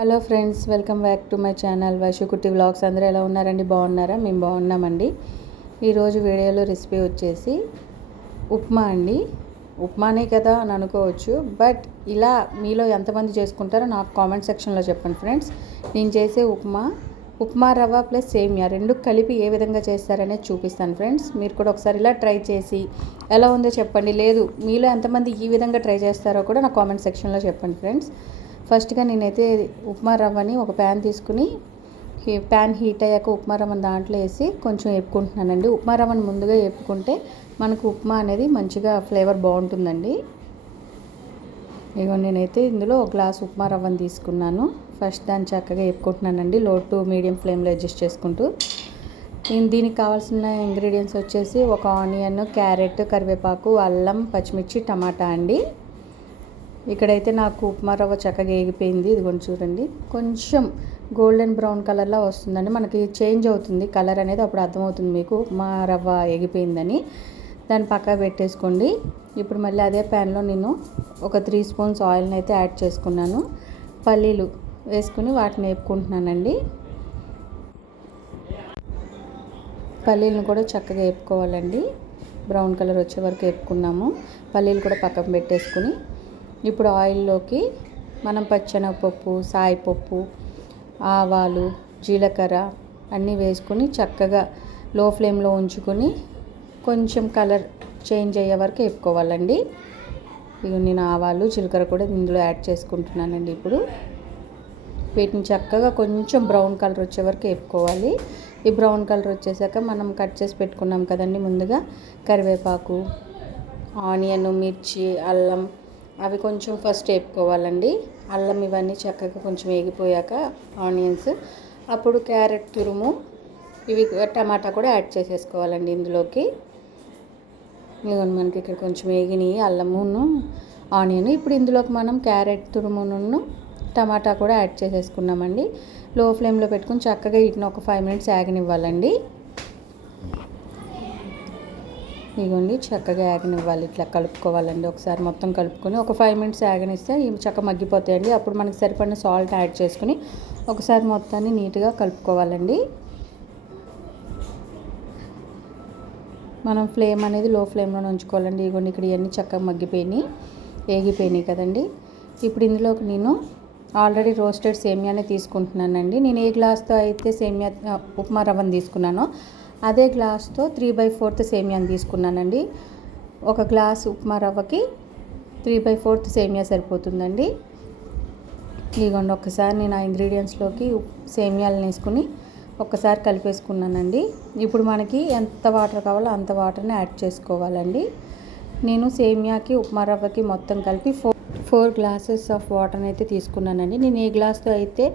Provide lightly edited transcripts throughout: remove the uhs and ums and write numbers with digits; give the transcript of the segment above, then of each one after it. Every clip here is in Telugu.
Hello friends, welcome back to my channel Vaishukutti vlogs. అందరూ ఎలా ఉన్నారండి? బాగున్నారా? మేము బాగున్నామండి. ఈరోజు వీడియోలో రెసిపీ వచ్చేసి ఉప్మా అండి. ఉప్మానే కదా అని అనుకోవచ్చు, బట్ ఇలా మీలో ఎంతమంది చేసుకుంటారో నాకు కామెంట్ సెక్షన్లో చెప్పండి ఫ్రెండ్స్. నేను చేసే ఉప్మా రవ్వ ప్లస్ సేమియా రెండు కలిపి ఏ విధంగా చేస్తారనేది చూపిస్తాను ఫ్రెండ్స్. మీరు కూడా ఒకసారి ఇలా ట్రై చేసి ఎలా ఉందో చెప్పండి. లేదు మీలో ఎంతమంది ఈ విధంగా ట్రై చేస్తారో కూడా నా కామెంట్ సెక్షన్లో చెప్పండి ఫ్రెండ్స్. ఫస్ట్గా నేనైతే ఉప్మా రవ్వని ఒక ప్యాన్ తీసుకుని ప్యాన్ హీట్ అయ్యాక ఉప్మా రవ్వని దాంట్లో వేసి కొంచెం వేపుకుంటున్నానండి. ఉప్మా రవ్వని ముందుగా వేపుకుంటే మనకు ఉప్మా అనేది మంచిగా ఫ్లేవర్ బాగుంటుందండి. ఇగో నేనైతే ఇందులో ఒక గ్లాస్ ఉప్మా రవ్వని తీసుకున్నాను. ఫస్ట్ దాన్ని చక్కగా వేపుకుంటున్నానండి, లో టు మీడియం ఫ్లేమ్లో అడ్జస్ట్ చేసుకుంటూ. దీనికి కావాల్సిన ఇంగ్రీడియంట్స్ వచ్చేసి ఒక ఆనియన్, క్యారెట్, కరివేపాకు, అల్లం, పచ్చిమిర్చి, టమాటా అండి. ఇక్కడైతే నాకు ఉప్మా రవ్వ చక్కగా వేగిపోయింది. ఇది కొంచెం చూడండి, కొంచెం గోల్డెన్ బ్రౌన్ కలర్లో వస్తుందండి. మనకి చేంజ్ అవుతుంది కలర్ అనేది, అప్పుడు అర్థమవుతుంది మీకు ఉప్మా రవ్వ వేగిపోయిందని. దాన్ని పక్కకు పెట్టేసుకోండి. ఇప్పుడు మళ్ళీ అదే ప్యాన్లో నేను ఒక 3 స్పూన్స్ ఆయిల్ని అయితే యాడ్ చేసుకున్నాను. పల్లీలు వేసుకుని వాటిని వేపుకుంటున్నానండి. పల్లీలను కూడా చక్కగా వేపుకోవాలండి. బ్రౌన్ కలర్ వచ్చే వరకు వేపుకున్నాము. పల్లీలు కూడా పక్కకు పెట్టేసుకుని ఇప్పుడు ఆయిల్లోకి మనం పచ్చెనగపప్పు, సాయిపప్పు, ఆవాలు, జీలకర్ర అన్నీ వేసుకొని చక్కగా లో ఫ్లేమ్లో ఉంచుకొని కొంచెం కలర్ చేంజ్ అయ్యే వరకు వేపుకోవాలండి. ఇక నేను ఆవాలు, జీలకర్ర కూడా ఇందులో యాడ్ చేసుకుంటున్నానండి. ఇప్పుడు వీటిని చక్కగా కొంచెం బ్రౌన్ కలర్ వచ్చే వరకు వేపుకోవాలి. ఈ బ్రౌన్ కలర్ వచ్చేసాక మనం కట్ చేసి పెట్టుకున్నాం కదండి ముందుగా కరివేపాకు, ఆనియన్, మిర్చి, అల్లం అవి కొంచెం ఫస్ట్ వేపుకోవాలండి. అల్లం ఇవన్నీ చక్కగా కొంచెం వేగిపోయాక ఆనియన్స్, అప్పుడు క్యారెట్ తురుము, ఇవి టమాటా కూడా యాడ్ చేసేసుకోవాలండి ఇందులోకి. ఇవన్నీ మనకి ఇక్కడ కొంచెం వేగినాయి అల్లమును ఆనియన్. ఇప్పుడు ఇందులోకి మనం క్యారెట్ తురుమును టమాటా కూడా యాడ్ చేసేసుకున్నామండి. లో ఫ్లేమ్లో పెట్టుకుని చక్కగా వీటిని ఒక 5 మినిట్స్ ఆగనివ్వాలండి. ఇదిగోండి చక్కగా ఆగనివ్వాలి, ఇట్లా కలుపుకోవాలండి. ఒకసారి మొత్తం కలుపుకొని ఒక 5 మినిట్స్ ఆగనిస్తే ఇవి చక్కగా మగ్గిపోతాయండి. అప్పుడు మనకి సరిపడిన సాల్ట్ యాడ్ చేసుకుని ఒకసారి మొత్తాన్ని నీట్గా కలుపుకోవాలండి. మనం ఫ్లేమ్ అనేది లో ఫ్లేమ్లోనే ఉంచుకోవాలండి. ఇదిగోండి ఇక్కడ ఇవన్నీ చక్కగా వేగిపోయినాయి కదండి. ఇప్పుడు ఇందులోకి నేను ఆల్రెడీ రోస్టెడ్ సేమియానే తీసుకుంటున్నానండి. నేను ఏ గ్లాస్తో అయితే సేమియా ఉప్మా రవ్వను తీసుకున్నానో అదే గ్లాస్తో 3/4 సేమియాని తీసుకున్నానండి. ఒక గ్లాస్ ఉప్మా రవ్వకి 3/4 సేమియా సరిపోతుందండి. ఇదిగోండి ఒక్కసారి నేను ఆ ఇంగ్రీడియంట్స్లోకి సేమియాలను వేసుకుని ఒక్కసారి కలిపేసుకున్నానండి. ఇప్పుడు మనకి ఎంత వాటర్ కావాలో అంత వాటర్ని యాడ్ చేసుకోవాలండి. నేను సేమియాకి ఉప్మా రవ్వకి మొత్తం కలిపి 4 గ్లాసెస్ ఆఫ్ వాటర్ని అయితే తీసుకున్నానండి. నేను ఏ గ్లాస్తో అయితే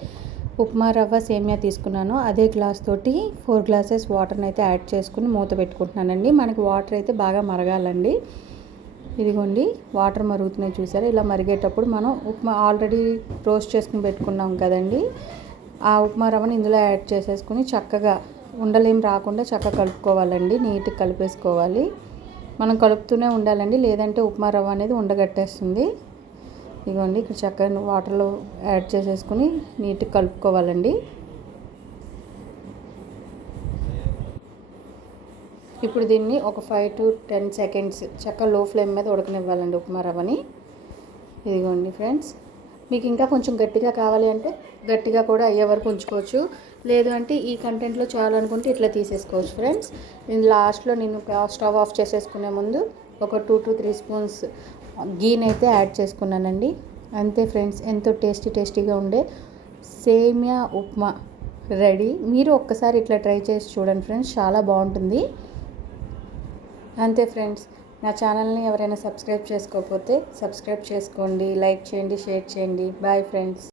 ఉప్మా రవ్వ సేమియా తీసుకున్నాను అదే గ్లాస్ తోటి 4 గ్లాసెస్ వాటర్ని అయితే యాడ్ చేసుకుని మూత పెట్టుకుంటున్నానండి. మనకి వాటర్ అయితే బాగా మరగాలండి. ఇదిగోండి వాటర్ మరుగుతున్నాయి చూసారా. ఇలా మరిగేటప్పుడు మనం ఉప్మా ఆల్రెడీ రోస్ట్ చేసుకుని పెట్టుకున్నాం కదండి, ఆ ఉప్మా రవ్వని ఇందులో యాడ్ చేసేసుకుని చక్కగా ఉండలేం రాకుండా చక్కగా కలుపుకోవాలండి. నీట్గా కలిపేసుకోవాలి. మనం కలుపుతూనే ఉండాలండి, లేదంటే ఉప్మా రవ్వ అనేది ఉండగట్టేస్తుంది. ఇదిగోండి ఇక్కడ చక్కగా వాటర్లో యాడ్ చేసేసుకుని నీట్గా కలుపుకోవాలండి. ఇప్పుడు దీన్ని ఒక 5 to 10 సెకండ్స్ చక్కగా లో ఫ్లేమ్ మీద ఉడకనివ్వాలండి ఉప్మా రవ్వని. ఇదిగోండి ఫ్రెండ్స్, మీకు ఇంకా కొంచెం గట్టిగా కావాలి అంటే గట్టిగా కూడా అయ్యే వరకు ఉంచుకోవచ్చు. లేదు అంటే ఈ కంటెంట్లో చాలనుకుంటే ఇట్లా తీసేసుకోవచ్చు ఫ్రెండ్స్. నేను లాస్ట్లో స్టవ్ ఆఫ్ చేసేసుకునే ముందు ఒక 2 to 3 స్పూన్స్ గీని అయితే యాడ్ చేసుకున్నానండి. అంతే ఫ్రెండ్స్, ఎంతో టేస్టీగా ఉండే సేమియా ఉప్మా రెడీ. మీరు ఒక్కసారి ఇట్లా ట్రై చేసి చూడండి ఫ్రెండ్స్, చాలా బాగుంటుంది. అంతే ఫ్రెండ్స్, నా ఛానల్ని ఎవరైనా సబ్స్క్రైబ్ చేసుకోకపోతే సబ్స్క్రైబ్ చేసుకోండి, లైక్ చేయండి, షేర్ చేయండి. Bye friends.